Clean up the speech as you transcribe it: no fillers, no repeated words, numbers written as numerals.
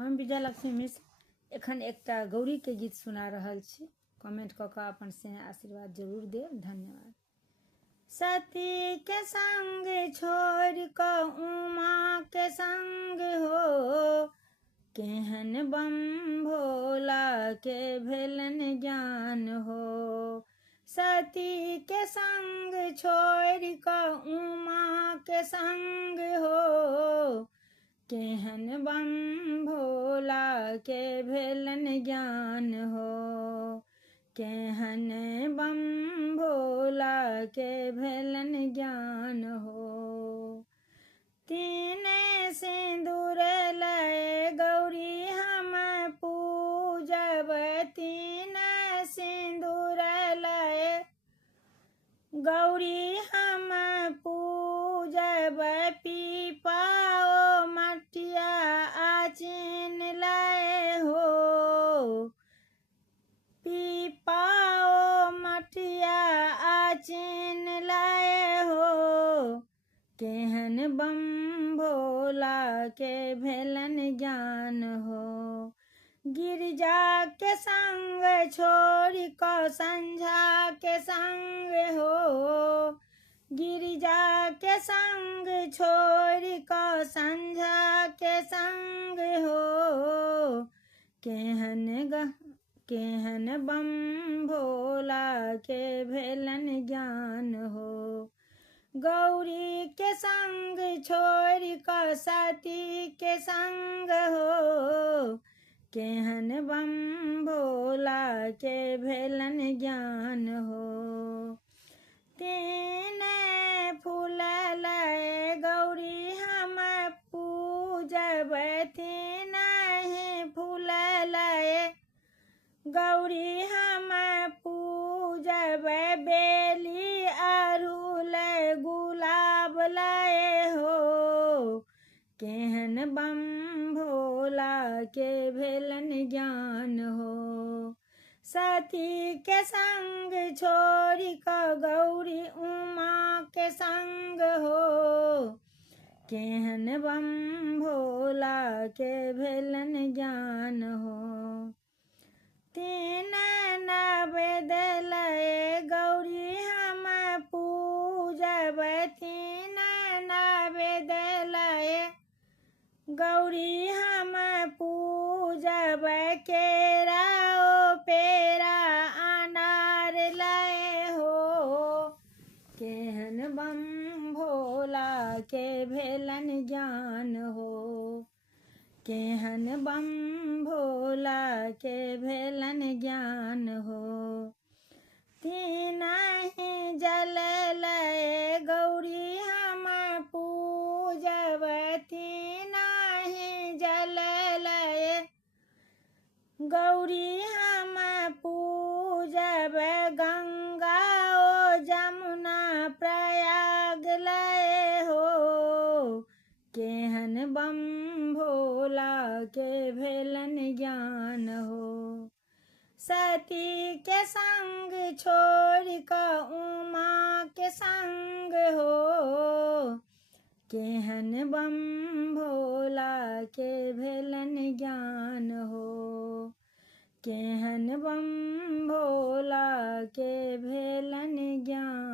हम विजयलक्ष्मी मिश्र एखन एकटा गौरी के गीत सुना रहल छी। कमेंट कऽ कऽ अपन स्नेह आशीर्वाद जरूर देब। धन्यवाद। सती के संग छोड़ कऽ उमा के संग हो, केहन बम भोला के भेलन ज्ञान हो। सती के संग छोड़ कऽ उमा के संग हो, केहन बम भोला के भेलन ज्ञान हो। केहन बम भोला के भेलन ज्ञान हो। तीने सिंदूर लय गौरी हम पूजब, तीन सिंदूर लय गौरी हम पूजब। पीपाओ मटिया आचिन लय हो, पीपाओ मटिया आचिन लय हो। केहन बम भोला के भेलन ज्ञान हो। गिरिजा के संग छोड़ कऽ संझा के संग हो, गिरिजा के संग छोड़ कऽ संझा के संग हो। केहन बम भोला के भेलन ज्ञान हो। गौरी के संग छोड़ कऽ सती के संग हो, केहन बम भोला के भेलन ज्ञान हो। तीन फूल लय गौरी हम पूजब, तीन ही फूल लय गौरी हम पूजब। बेली अड़हुल गुलाब लय हो, केहन बम भोला के भेलन ज्ञान हो। सती के संग छोड़ कऽ गौरी उमा के संग हो, केहन बम भोला के भेलन ज्ञान हो। तीन नैवेद्य लय गौरी हम पूजब, तीन नैवेद्य लय गौरी हम पूजब। केरा ओ पेरा अनार लय हो, केहन बम भोला के भेलन ज्ञान हो। केहन बम भोला के भेलन ज्ञान हो। तीन ही जल लय गौरी हम पूजब, तीन ही जल लय गौरी हम पूजब। गंगा ओ जमुना प्रयाग लय हो, केहन बम भोला के भेलन ज्ञान हो। सती के संग छोड़ कऽ उमा के संग हो, केहन बम भोला के भेलन ज्ञान हो। केहन बम भोला के भेलन ज्ञान